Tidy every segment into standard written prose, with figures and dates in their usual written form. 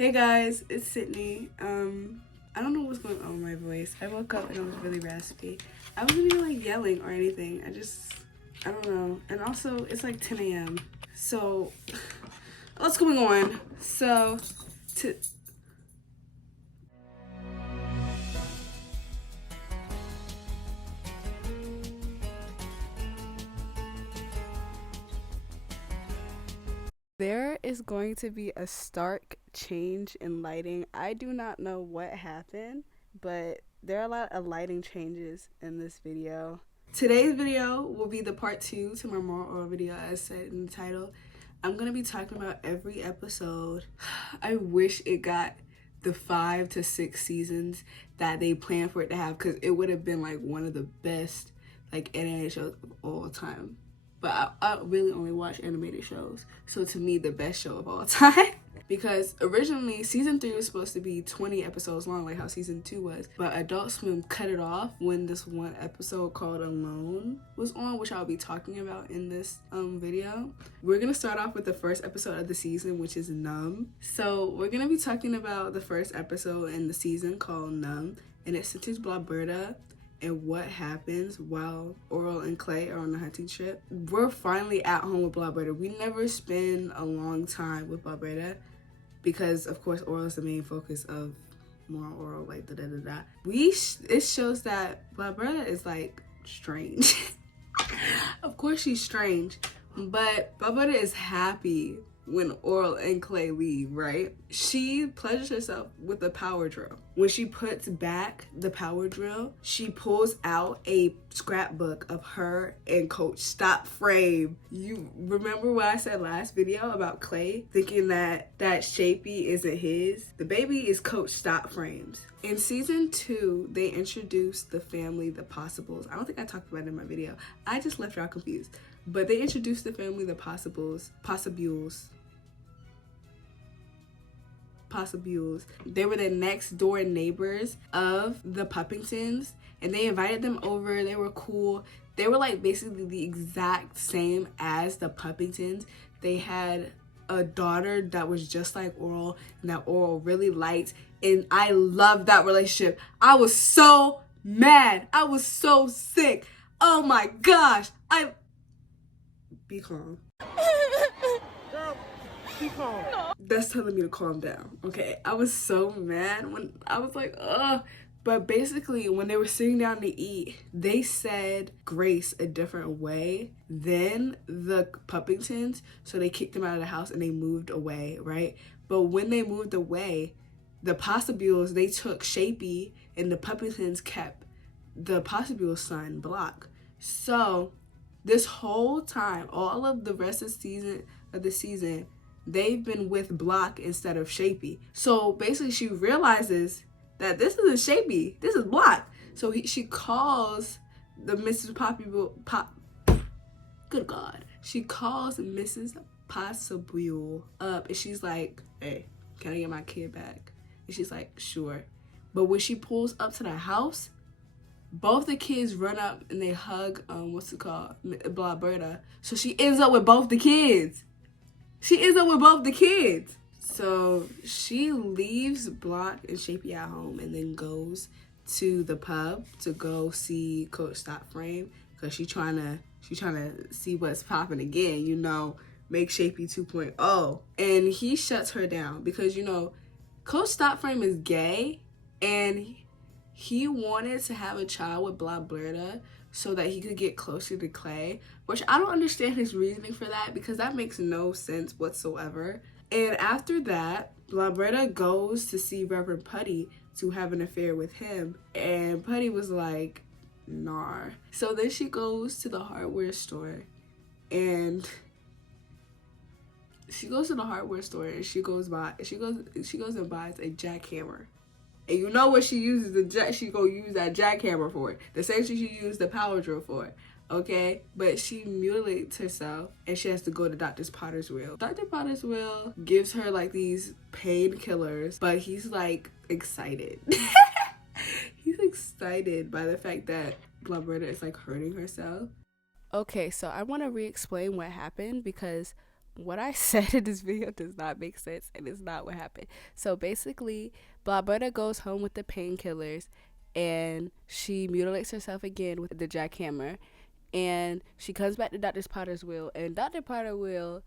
Hey guys, it's Sydney. I don't know what's going on with my voice. I woke up and it was really raspy. I wasn't even like yelling or anything. I don't know. And also, it's like 10 a.m. So, what's going on? There is going to be a stark change in lighting. I do not know what happened, but there are a lot of lighting changes in this video. Today's video will be the part 2 to my moral video, as said in the title. I'm going to be talking about every episode. I wish it got the 5 to 6 seasons that they planned for it to have, because it would have been like one of the best like animated shows of all time. But I really only watch animated shows. So to me, the best show of all time. Because originally, season 3 was supposed to be 20 episodes long, like how season 2 was. But Adult Swim cut it off when this one episode called Alone was on, which I'll be talking about in this video. We're going to start off with the first episode of the season, which is Numb. So we're going to be talking about the first episode in the season called Numb. And it centers Blondedsydney and what happens while Orel and Clay are on the hunting trip. We're finally at home with Blondedsydney. We never spend a long time with Blondedsydney because, of course, Orel is the main focus of more Orel, like da-da-da-da. It shows that Blondedsydney is, like, strange. Of course she's strange, but Blondedsydney is happy when Orel and Clay leave, right? She pleasures herself with the power drill. When she puts back the power drill, she pulls out a scrapbook of her and Coach Stop Frame. You remember what I said last video about Clay thinking that Shapey isn't his? The baby is Coach Stop Frame's. In season 2, they introduced the family, the Possibles. I don't think I talked about it in my video. I just left y'all confused. But they introduced the family, the Possibles. They were the next door neighbors of the Puppingtons, and they invited them over. They were cool. They were like basically the exact same as the Puppingtons. They had a daughter that was just like Orel, and that Orel really liked, and I loved that relationship. I was so mad. I was so sick. Oh my gosh. Be calm. Girl, be calm. No. That's telling me to calm down, okay? I was so mad when I was like, ugh. But basically, when they were sitting down to eat, they said grace a different way than the Puppingtons. So they kicked them out of the house and they moved away, right? But when they moved away, the Possibles, they took Shapey, and the Puppingtons kept the Possible son, Block. So this whole time, all of the rest of the season, they've been with Block instead of Shapey. So basically, she realizes that this isn't Shapey, this is Block. So she calls the Mrs. Good God. She calls Mrs. Possible up, and she's like, hey, can I get my kid back? And she's like, sure. But when she pulls up to the house, both the kids run up and they hug, Blondedsydney. So she ends up with both the kids. So she leaves Block and Shapey at home and then goes to the pub to go see Coach Stop Frame, because she's trying to see what's popping again, make Shapey 2.0. And he shuts her down because, Coach Stop Frame is gay, and he wanted to have a child with Blondedsydney so that he could get closer to Clay, which I don't understand his reasoning for that, because that makes no sense whatsoever. And after that, Blondedsydney goes to see Reverend Putty to have an affair with him, and Putty was like, nah. So then she goes to the hardware store, and she goes and buys a jackhammer. And you know what she uses she go use that jackhammer for? The same thing she used the power drill for, okay? But she mutilates herself, and she has to go to Dr. Potter's wheel. Dr. Potter's wheel gives her like these painkillers, but he's like excited. He's excited by the fact that Blondedsydney is like hurting herself. Okay, so I want to re-explain what happened, because what I said in this video does not make sense, and it's not what happened. So basically, Blaberta goes home with the painkillers, and she mutilates herself again with the jackhammer, and she comes back to Dr. Potter's wheel, and Dr. Potter will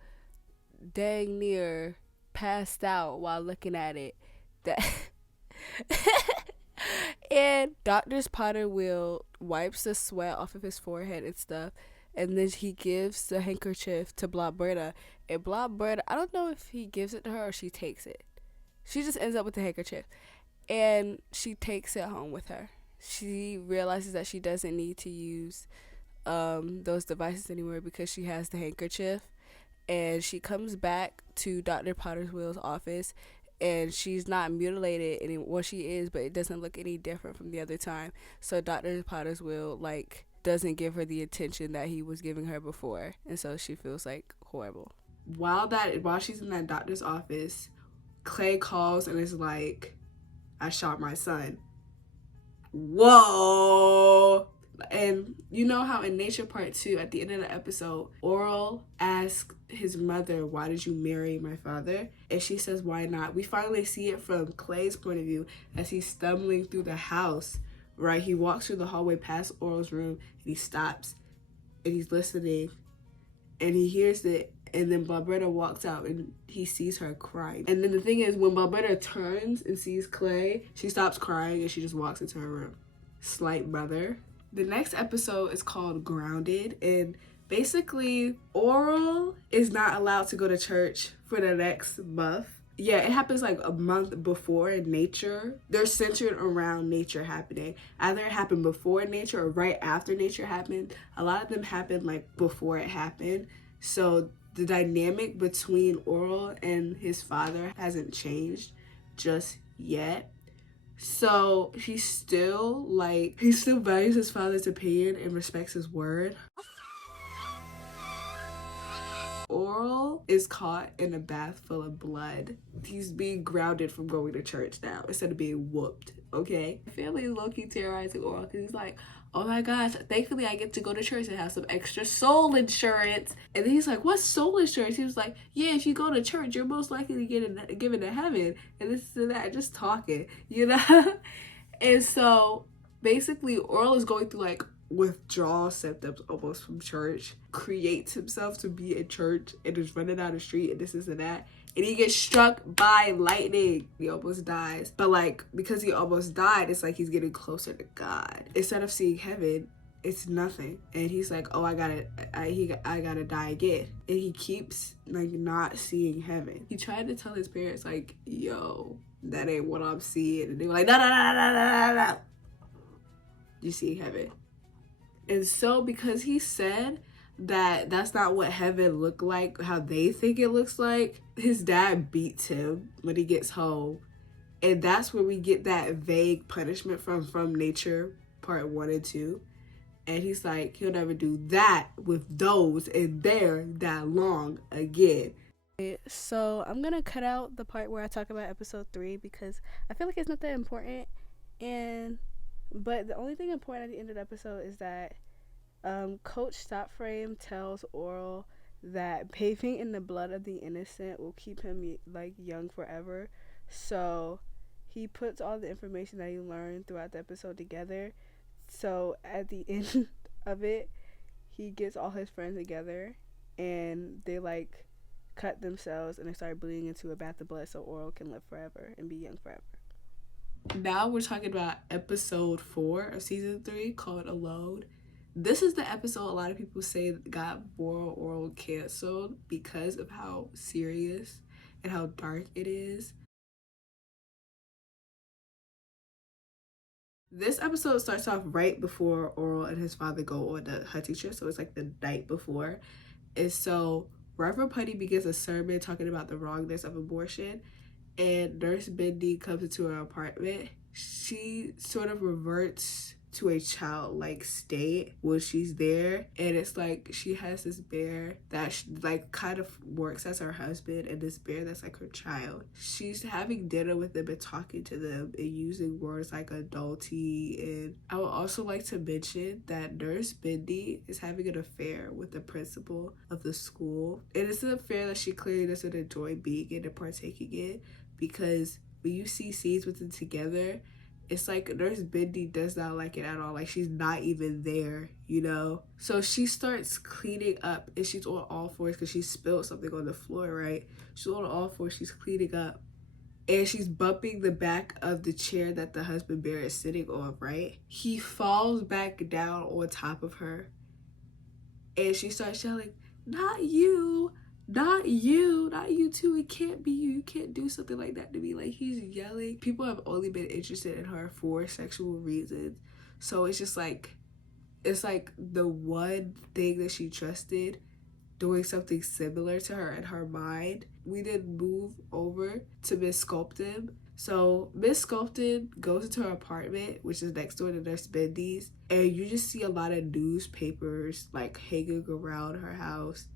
dang near passed out while looking at it. That and Dr. Potter will wipes the sweat off of his forehead and stuff, and then he gives the handkerchief to Blaberta. And Blaberta, I don't know if he gives it to her or she takes it. She just ends up with the handkerchief, and she takes it home with her. She realizes that she doesn't need to use those devices anymore because she has the handkerchief. And she comes back to Dr. Potter's Will's office, and she's not mutilated anymore. Well, she is, but it doesn't look any different from the other time. So Dr. Potter's Will doesn't give her the attention that he was giving her before, and so she feels horrible. While she's in that doctor's office, Clay calls and is like, "I shot my son." Whoa. And you know how in Nature Part 2, at the end of the episode, Orel asks his mother, "Why did you marry my father?" And she says, "Why not?" We finally see it from Clay's point of view as he's stumbling through the house, right? He walks through the hallway past Orel's room, and he stops, and he's listening, and he hears it. And then Blaberta walks out, and he sees her crying. And then the thing is, when Blaberta turns and sees Clay, she stops crying, and she just walks into her room. Slight brother. The next episode is called Grounded, and basically Orel is not allowed to go to church for the next month. Yeah, it happens a month before in Nature. They're centered around Nature happening. Either it happened before Nature or right after Nature happened. A lot of them happened before it happened. So the dynamic between Orel and his father hasn't changed just yet. So he still values his father's opinion and respects his word. Orel is caught in a bath full of blood. He's being grounded from going to church now instead of being whooped, okay? Family is low-key terrorizing Orel because he's like, "Oh my gosh, thankfully I get to go to church and have some extra soul insurance." And then he's like, "What's soul insurance?" He was like, "Yeah, if you go to church, you're most likely to get given to heaven." And this and that, just talking, you know? And so basically Orel is going through withdrawal symptoms almost from church, creates himself to be in church, and is running down the street and this and that. And he gets struck by lightning. He almost dies. But because he almost died, it's he's getting closer to God. Instead of seeing heaven, it's nothing. And he's like, "Oh, I gotta die again." And he keeps not seeing heaven. He tried to tell his parents "Yo, that ain't what I'm seeing." And they were like, "No, no, no, no, no, no, no. You see heaven." And so because he said that that's not what heaven looked like, how they think it looks like, his dad beats him when he gets home. And that's where we get that vague punishment from Nature Part 1 and 2. And he's like, he'll never do that with those in there that long again. So I'm gonna cut out the part where I talk about episode 3 because I feel like it's not that important. But the only thing important at the end of the episode is that Coach Stopframe tells Orel that bathing in the blood of the innocent will keep him young forever. So he puts all the information that he learned throughout the episode together. So at the end of it, he gets all his friends together and they cut themselves and they start bleeding into a bath of blood so Orel can live forever and be young forever. Now we're talking about episode 4 of season 3 called Alone. This is the episode a lot of people say got Orel canceled because of how serious and how dark it is. This episode starts off right before Orel and his father go on the hunting trip, so it's the night before. And so Reverend Putty begins a sermon talking about the wrongness of abortion, and Nurse Mindy comes into her apartment. She sort of reverts to a childlike state when she's there. And it's like she has this bear that like kind of works as her husband, and this bear that's like her child. She's having dinner with them and talking to them and using words like adulty. And I would also like to mention that Nurse Bindi is having an affair with the principal of the school, and it's an affair that she clearly doesn't enjoy being in and partaking in, because when you see scenes with them together, it's like Nurse Bindi does not like it at all. Like, she's not even there, you know? So she starts cleaning up, and she's on all fours because she spilled something on the floor, right? She's on all fours, she's cleaning up. And she's bumping the back of the chair that the husband bear is sitting on, right? He falls back down on top of her. And she starts yelling, "Not you! Not you, not you too, it can't be you can't do something like that to me." Like, he's yelling. People have only been interested in her for sexual reasons, so it's just like, it's like the one thing that she trusted doing something similar to her in her mind. We then move over to Miss Sculpton. So Miss Sculpton goes into her apartment, which is next door to Nurse Bindi's, and you just see a lot of newspapers like hanging around her house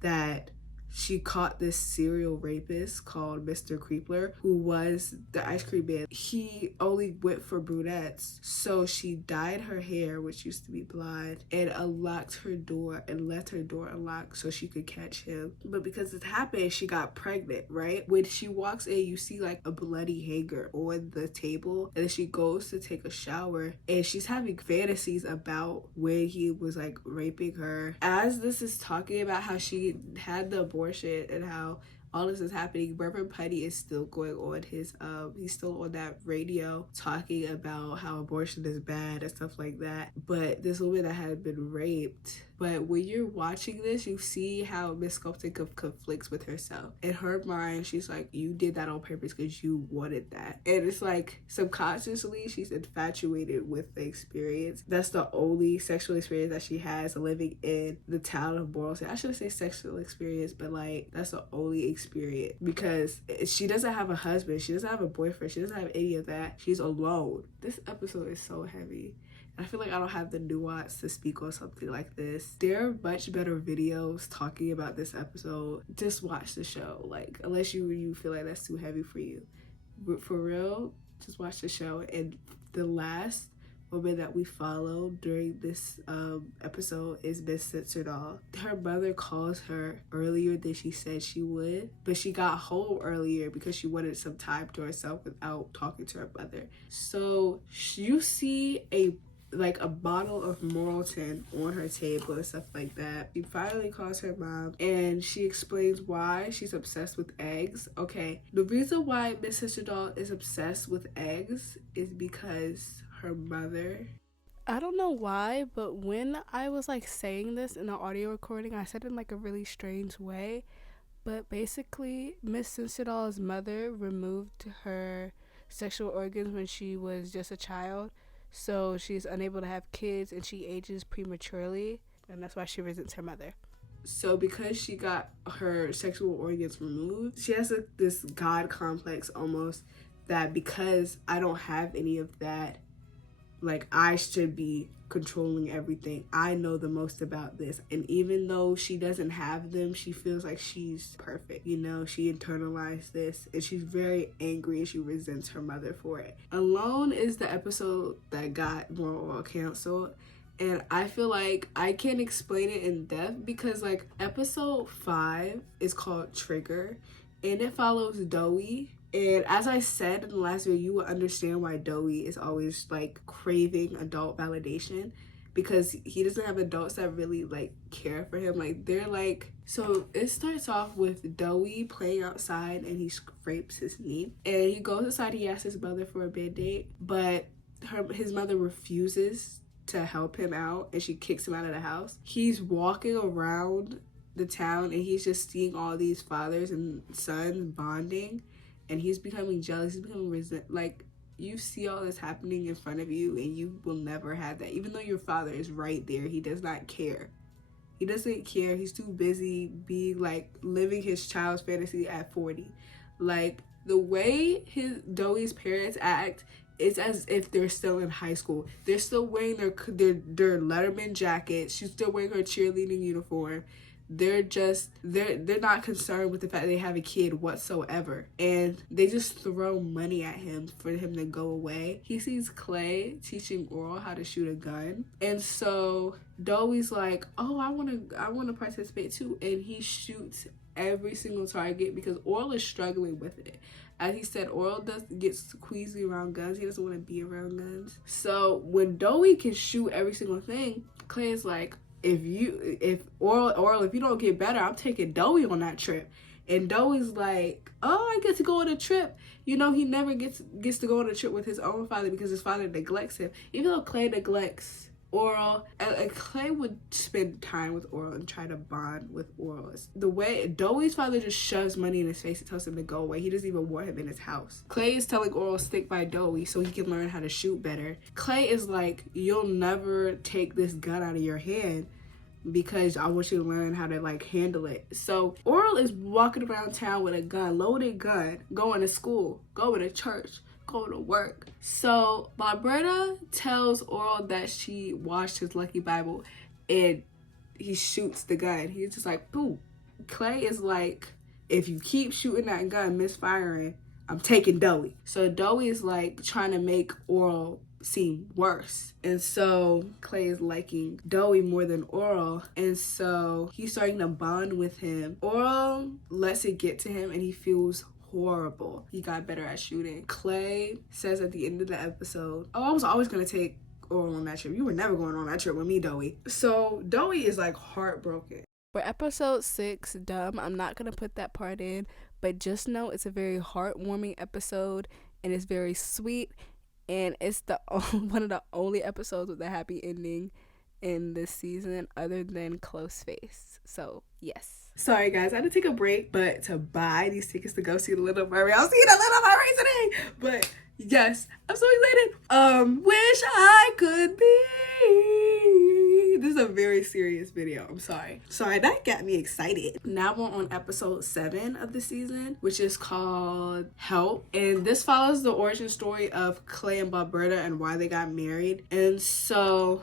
that she caught this serial rapist called Mr. Creepler, who was the ice cream man. He only went for brunettes, so she dyed her hair, which used to be blonde, and unlocked her door and left her door unlocked so she could catch him. But because it happened, she got pregnant, right? When she walks in, you see like a bloody hanger on the table, and then she goes to take a shower, and she's having fantasies about when he was like raping her. As this is talking about how she had the abortion and how all this is happening, Reverend Putty is still going on his he's still on that radio talking about how abortion is bad and stuff like that. But this woman that had been raped, but when you're watching this, you see how Miss Sculpton conflicts with herself. In her mind, she's like, you did that on purpose because you wanted that. And it's like, subconsciously, she's infatuated with the experience. That's the only sexual experience that she has living in the town of Morel. I shouldn't say sexual experience, but like, that's the only experience, because she doesn't have a husband, she doesn't have a boyfriend, she doesn't have any of that. She's alone. This episode is so heavy. I feel like I don't have the nuance to speak on something like this. There are much better videos talking about this episode. Just watch the show, like, unless you feel like that's too heavy for you. But for real, just watch the show. And the last woman that we follow during this episode is Miss Sensordoll. Her mother calls her earlier than she said she would, but she got home earlier because she wanted some time to herself without talking to her mother. So you see a bottle of Morelton on her table and stuff like that. She finally calls her mom and she explains why she's obsessed with eggs. Okay, the reason why Miss Sensordoll is obsessed with eggs is because her mother, I don't know why, but when I was like saying this in the audio recording, I said it in like a really strange way. But basically, Miss Sensordoll's mother removed her sexual organs when she was just a child, so she's unable to have kids and she ages prematurely, and that's why she resents her mother. So because she got her sexual organs removed, she has this God complex almost, that because I don't have any of that, like, I should be controlling everything. I know the most about this. And even though she doesn't have them, she feels like she's perfect. You know, she internalized this and she's very angry and she resents her mother for it. Alone is the episode that got Orel canceled. And I feel like I can't explain it in depth because, like, episode 5 is called Trigger and it follows Doey. And as I said in the last video, you will understand why Doey is always like craving adult validation, because he doesn't have adults that really like care for him. Like, they're like, so it starts off with Doey playing outside and he scrapes his knee and he goes inside. He asks his mother for a band-aid, but his mother refuses to help him out and she kicks him out of the house. He's walking around the town and he's just seeing all these fathers and sons bonding. And he's becoming jealous, he's becoming like, you see all this happening in front of you and you will never have that. Even though your father is right there, he does not care. He doesn't care. He's too busy being like living his child's fantasy at 40. Like, the way Doey's parents act it's as if they're still in high school. They're still wearing their Letterman jackets. She's still wearing her cheerleading uniform. They're not concerned with the fact they have a kid whatsoever, and they just throw money at him for him to go away. He sees Clay teaching Orel how to shoot a gun, and so Doey's like, oh, I want to participate too, and he shoots every single target because Orel is struggling with it. As he said, Orel gets queasy around guns. He doesn't want to be around guns. So when Doey can shoot every single thing, Clay is like, if Orel, if you don't get better, I'm taking Doey on that trip. And Doey's like, oh, I get to go on a trip. You know, he never gets to go on a trip with his own father because his father neglects him. Even though Clay neglects Orel, and Clay would spend time with Orel and try to bond with Orel. The way Doey's father just shoves money in his face and tells him to go away. He doesn't even want him in his house. Clay is telling Orel to stick by Doey so he can learn how to shoot better. Clay is like, you'll never take this gun out of your hand because I want you to learn how to like handle it. So Orel is walking around town with a gun, loaded gun, going to school, going to church, going to work. So Barberta tells Orel that she washed his lucky Bible, and he shoots the gun. He's just like, boom. Clay is like, if you keep shooting that gun, misfiring, I'm taking Doey. So Doey is like trying to make Orel seem worse, and so Clay is liking Doey more than Orel, and so he's starting to bond with him. Orel lets it get to him, and he feels horrible. He got better at shooting. Clay says at the end of the episode, oh, I was always gonna take Orel on that trip. You were never going on that trip with me, Doey. So Doey is like heartbroken. For episode 6, Dumb, I'm not gonna put that part in, but just know it's a very heartwarming episode, and it's very sweet, and it's one of the only episodes with a happy ending in this season other than Close Face. So yes. Sorry guys, I had to take a break, but to buy these tickets to go see The Little Mermaid. I'm seeing The Little Mermaid today. But yes, I'm so excited. Wish I could be. This is a very serious video. I'm sorry. Sorry, that got me excited. Now we're on episode 7 of the season, which is called Help. And this follows the origin story of Clay and Barberta and why they got married. And so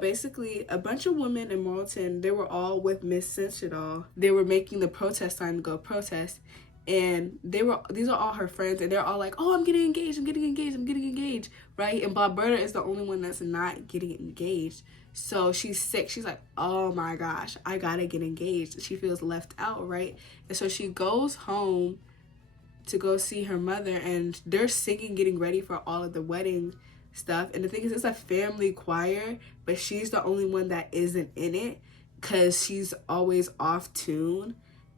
basically a bunch of women in Morrilton, they were all with Miss Sensidoll. They were making the protest sign to go protest. And these are all her friends, and they're all like, oh, I'm getting engaged, right? And Barberta is the only one that's not getting engaged. So she's sick. She's like, oh my gosh, I gotta get engaged. She feels left out, right? And so she goes home to go see her mother, and they're singing, getting ready for all of the wedding stuff. And the thing is, it's a family choir, but she's the only one that isn't in it because she's always off tune.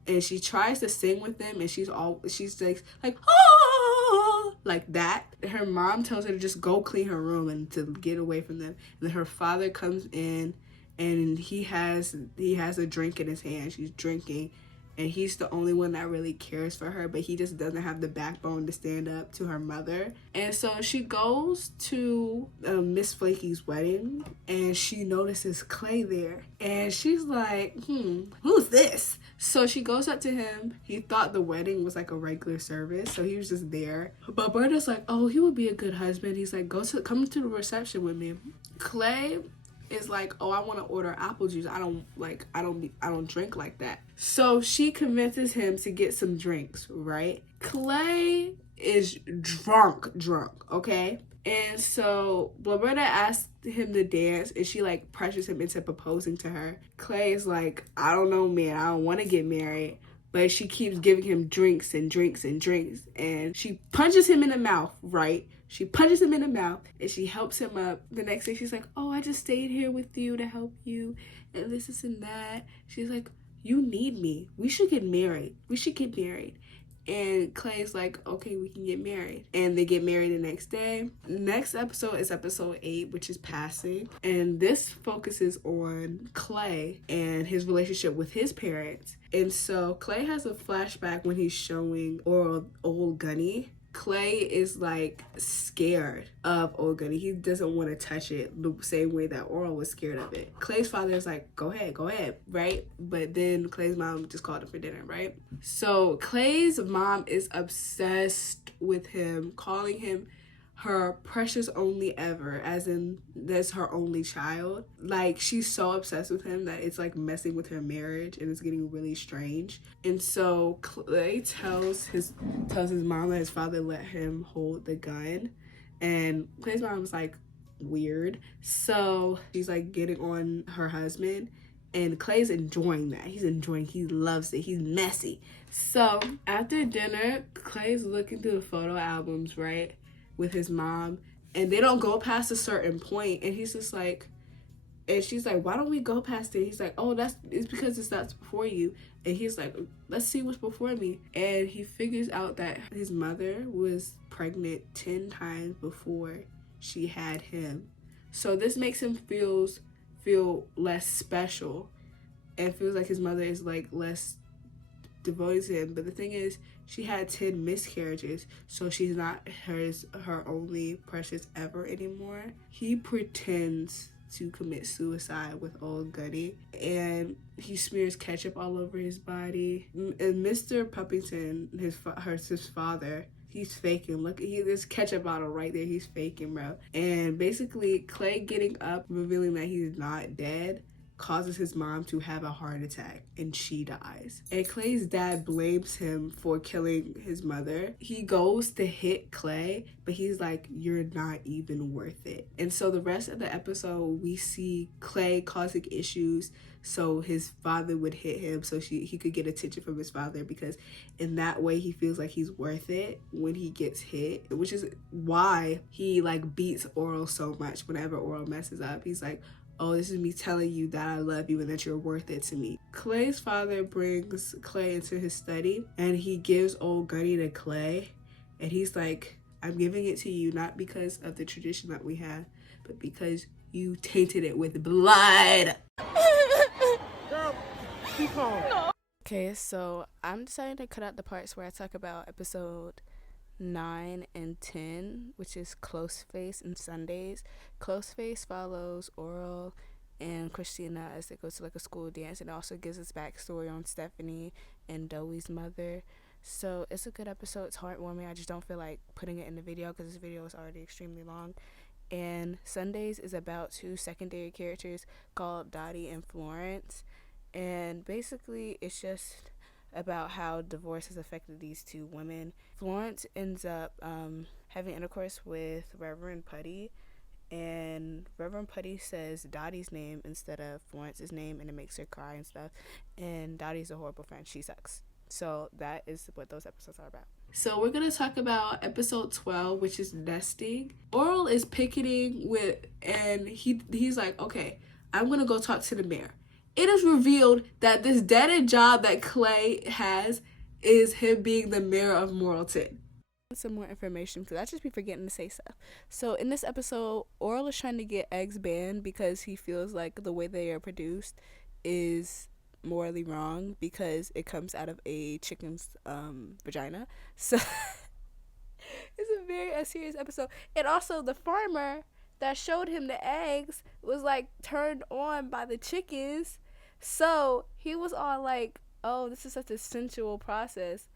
And she tries to sing with them, and she's like oh, like that. Her mom tells her to just go clean her room and to get away from them. And then her father comes in, and he has a drink in his hand. She's drinking, and he's the only one that really cares for her, but he just doesn't have the backbone to stand up to her mother. And so she goes to Miss Flaky's wedding, and she notices Clay there, and she's like, who's this? So she goes up to him. He thought the wedding was like a regular service, so he was just there. But Berta's like, oh, he would be a good husband. He's like, come to the reception with me. Clay is like, oh, I want to order apple juice. I don't drink like that. So she convinces him to get some drinks, right? Clay is drunk, okay? And so Barberta asked him to dance, and she like pressures him into proposing to her. Clay is like, I don't know, man, I don't want to get married. But she keeps giving him drinks, and she punches him in the mouth, right? She punches him in the mouth, and she helps him up. The next day, she's like, oh, I just stayed here with you to help you, and this and that. She's like, you need me. We should get married. And Clay's like, okay, we can get married. And they get married the next day. Next episode is episode 8, which is Passing. And this focuses on Clay and his relationship with his parents. And so Clay has a flashback when he's showing old Gunny. Clay is like scared of old Gunny. He doesn't want to touch it the same way that Orel was scared of it. Clay's father is like, go ahead, right? But then Clay's mom just called him for dinner, right? So Clay's mom is obsessed with him, calling him her precious only ever, as in that's her only child. Like, she's so obsessed with him that it's like messing with her marriage and it's getting really strange. And so Clay tells his mom that his father let him hold the gun, and Clay's mom's like, weird. So she's like getting on her husband, and Clay's enjoying that. He loves it. He's messy. So after dinner, Clay's looking through the photo albums, right, with his mom, and they don't go past a certain point, and he's just like, and she's like, why don't we go past it? He's like, oh, it's because that's before you. And he's like, let's see what's before me. And he figures out that his mother was pregnant 10 times before she had him. So this makes him feel less special, and feels like his mother is like less devoted to him. But the thing is, she had 10 miscarriages, so she's not her only precious ever anymore. He pretends to commit suicide with old Gunny, and he smears ketchup all over his body. And Mr. Puppington, his father, he's faking. Look, there's ketchup bottle right there. He's faking, bro. And basically, Clay getting up, revealing that he's not dead, causes his mom to have a heart attack, and she dies. And Clay's dad blames him for killing his mother. He goes to hit Clay, but he's like, you're not even worth it. And so the rest of the episode, we see Clay causing issues so his father would hit him, so he could get attention from his father, because in that way he feels like he's worth it when he gets hit, which is why he like beats Orel so much. Whenever Orel messes up, he's like, oh, this is me telling you that I love you and that you're worth it to me. Clay's father brings Clay into his study, and he gives old Gunny to Clay, and he's like, I'm giving it to you not because of the tradition that we have, but because you tainted it with blood. Girl, keep calm. No. Okay, so I'm deciding to cut out the parts where I talk about episode 9 and 10, which is Close Face and Sundays. Close Face follows Orel and Christina as they go to like a school dance, and also gives us backstory on Stephanie and Doey's mother. So it's a good episode. It's heartwarming. I just don't feel like putting it in the video because this video is already extremely long. And Sundays is about 2 secondary characters called Dottie and Florence, and basically it's just about how divorce has affected these 2 women. Florence ends up having intercourse with Reverend Putty, and Reverend Putty says Dottie's name instead of Florence's name, and it makes her cry and stuff. And Dottie's a horrible friend. She sucks. So that is what those episodes are about. So we're going to talk about episode 12, which is nesting. Orel is picketing and he's like, okay, I'm going to go talk to the mayor. It is revealed that this dead-end job that Clay has is him being the mayor of Morelton. Some more information, because I just be forgetting to say stuff. So in this episode, Orel is trying to get eggs banned because he feels like the way they are produced is morally wrong because it comes out of a chicken's vagina. So it's a very serious episode. And also the farmer that showed him the eggs was like turned on by the chickens. So he was all like, oh, this is such a sensual process.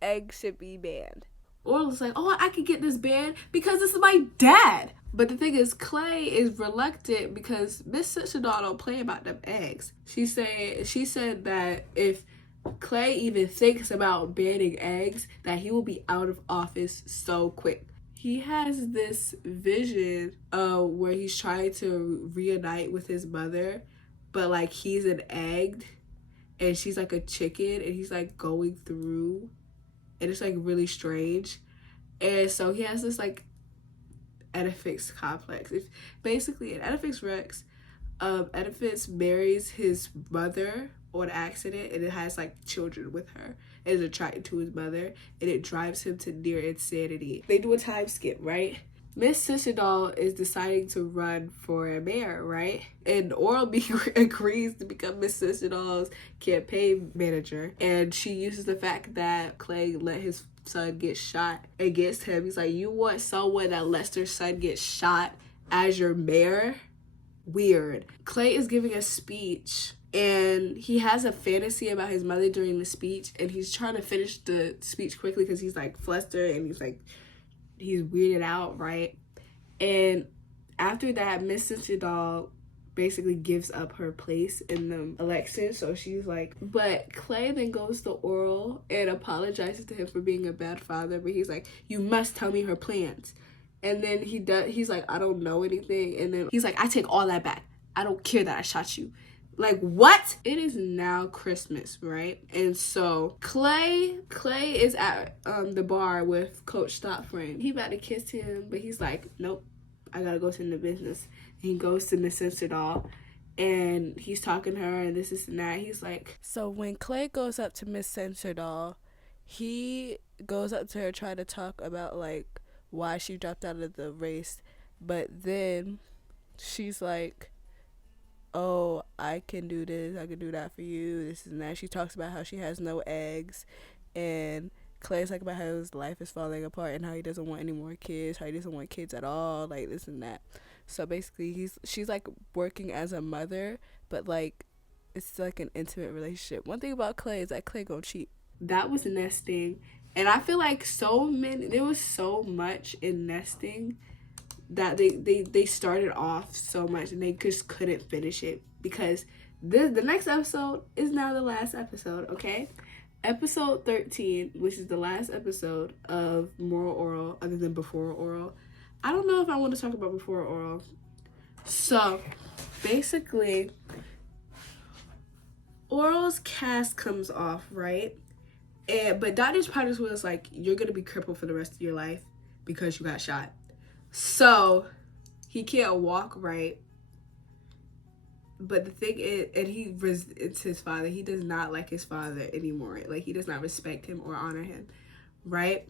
Eggs should be banned. Orel was like, oh, I could get this banned because this is my dad. But the thing is, Clay is reluctant because Miss Citadel don't play about them eggs. She said that if Clay even thinks about banning eggs, that he will be out of office so quick. He has this vision where he's trying to reunite with his mother, but like he's an egg and she's like a chicken, and he's like going through, and it's like really strange. And so he has this like Oedipus complex. Basically in Oedipus Rex, Oedipus marries his mother on accident, and it has like children with her, and is attracted to his mother, and it drives him to near insanity. They do a time skip, right? Miss Citadel is deciding to run for a mayor, right? And Orel agrees to become Miss Citadel's campaign manager, and she uses the fact that Clay let his son get shot against him. He's like, you want someone that lets their son get shot as your mayor? Weird. Clay is giving a speech, and he has a fantasy about his mother during the speech, and he's trying to finish the speech quickly because he's like flustered and he's like he's weirded out, right? And after that, Miss Sister Doll basically gives up her place in the election. So she's like, but Clay then goes to Orel and apologizes to him for being a bad father. But he's like, you must tell me her plans. And then he's like, I don't know anything. And then he's like, I take all that back. I don't care that I shot you. Like, what? It is now Christmas, right? And so Clay is at the bar with Coach Stopframe. He about to kiss him, but he's like, nope, I gotta go to the business. And he goes to Miss Sister Doll, and he's talking to her, and this and that. He's like, so when Clay goes up to Miss Sister Doll, he goes up to her trying to talk about like why she dropped out of the race, but then she's like, oh, I can do this, I can do that for you, this and that. She talks about how she has no eggs, and Clay's like about how his life is falling apart and how he doesn't want any more kids, how he doesn't want kids at all, like this and that. So basically she's like working as a mother, but like it's like an intimate relationship. One thing about Clay is that Clay gonna cheat. That was nesting, and I feel like there was so much in nesting that they started off so much and they just couldn't finish it, because the next episode is now the last episode, okay? Episode 13, which is the last episode of Moral Orel, other than Before Orel. I don't know if I want to talk about Before Orel. So basically, Orel's cast comes off, right? But Dr. Potter's was like, you're gonna be crippled for the rest of your life because you got shot. So he can't walk right. But the thing is, and it's his father. He does not like his father anymore. Like, he does not respect him or honor him, right?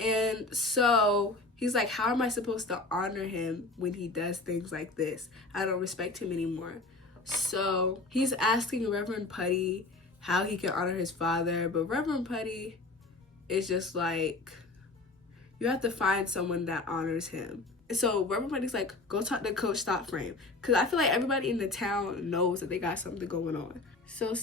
And so he's like, how am I supposed to honor him when he does things like this? I don't respect him anymore. So he's asking Reverend Putty how he can honor his father. But Reverend Putty is just like, you have to find someone that honors him. So Reverend Putty's like, go talk to Coach Stopframe. Because I feel like everybody in the town knows that they got something going on. So Coach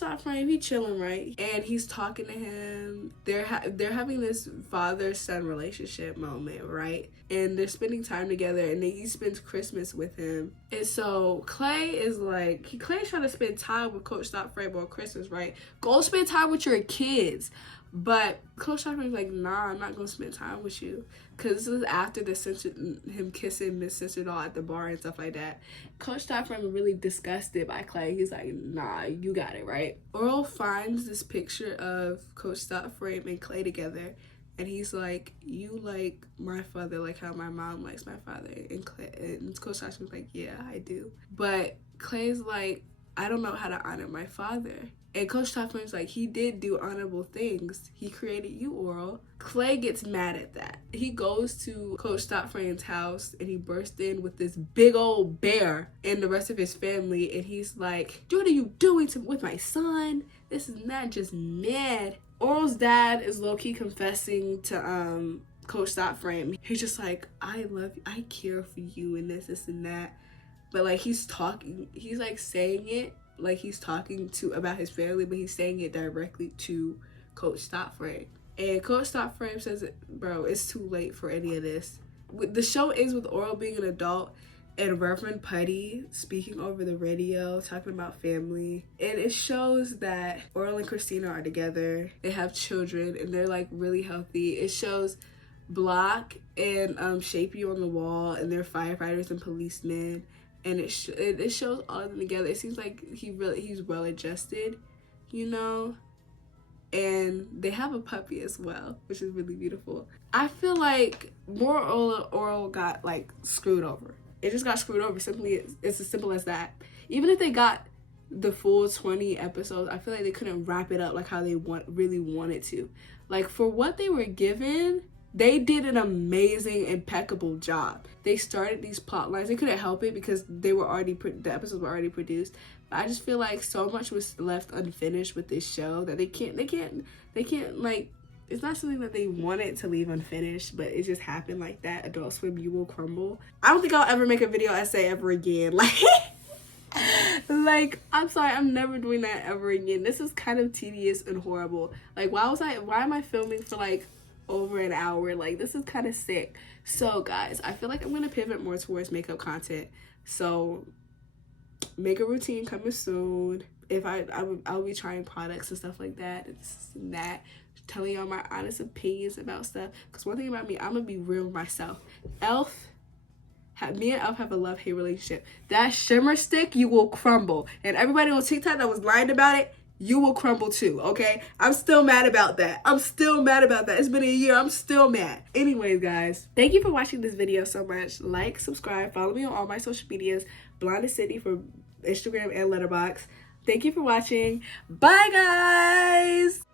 Stopframe, he chilling, right? And he's talking to him. They're having this father-son relationship moment, right? And they're spending time together, and then he spends Christmas with him. And so Clay is like, Clay's trying to spend time with Coach Stopframe on Christmas, right? Go spend time with your kids. But Coach Stopframe's like, nah, I'm not gonna spend time with you. Because this is after him kissing Miss Sister Doll at the bar and stuff like that. Coach Stopframe was really disgusted by Clay. He's like, nah, you got it, right? Orel finds this picture of Coach Stopframe and Clay together. And he's like, you like my father like how my mom likes my father. And Coach Stopframe's like, yeah, I do. But Clay's like, I don't know how to honor my father. And Coach Stopframe's like, he did do honorable things. He created you, Orel. Clay gets mad at that. He goes to Coach Stopframe's house and he bursts in with this big old bear and the rest of his family. And he's like, what are you doing with my son? This is not just mad. Orel's dad is low-key confessing to Coach Stopframe. He's just like, I love you. I care for you and this and that. But like he's like saying it like he's talking about his family, but he's saying it directly to Coach Stopframe. And Coach Stopframe says, bro, it's too late for any of this. The show ends with Orel being an adult and Reverend Putty speaking over the radio, talking about family. And it shows that Orel and Christina are together. They have children and they're like really healthy. It shows Block and Shapey on the wall, and they're firefighters and policemen. And it shows all of them together. It seems like he's well adjusted, you know? And they have a puppy as well, which is really beautiful. I feel like Orel got like screwed over. It just got screwed over. It's as simple as that. Even if they got the full 20 episodes, I feel like they couldn't wrap it up like how they really wanted to. Like, for what they were given, they did an amazing, impeccable job. They started these plot lines. They couldn't help it because the episodes were already produced. But I just feel like so much was left unfinished with this show that they can't like, it's not something that they wanted to leave unfinished, but it just happened like that. Adult Swim, you will crumble. I don't think I'll ever make a video essay ever again. Like, I'm sorry, I'm never doing that ever again. This is kind of tedious and horrible. Like, why am I filming for like over an hour. Like, this is kind of sick. So guys, I feel like I'm gonna pivot more towards makeup content. So makeup routine coming soon. If I'll be trying products and stuff like that, and that, telling y'all my honest opinions about stuff. Because one thing about me, I'm gonna be real with myself. Me and Elf have a love-hate relationship. That shimmer stick, you will crumble. And everybody on TikTok that was lying about it, you will crumble too, okay? I'm still mad about that. It's been a year. I'm still mad. Anyways, guys, thank you for watching this video so much. Like, subscribe, follow me on all my social medias. blondedsydney for Instagram and letterboxd. Thank you for watching. Bye, guys!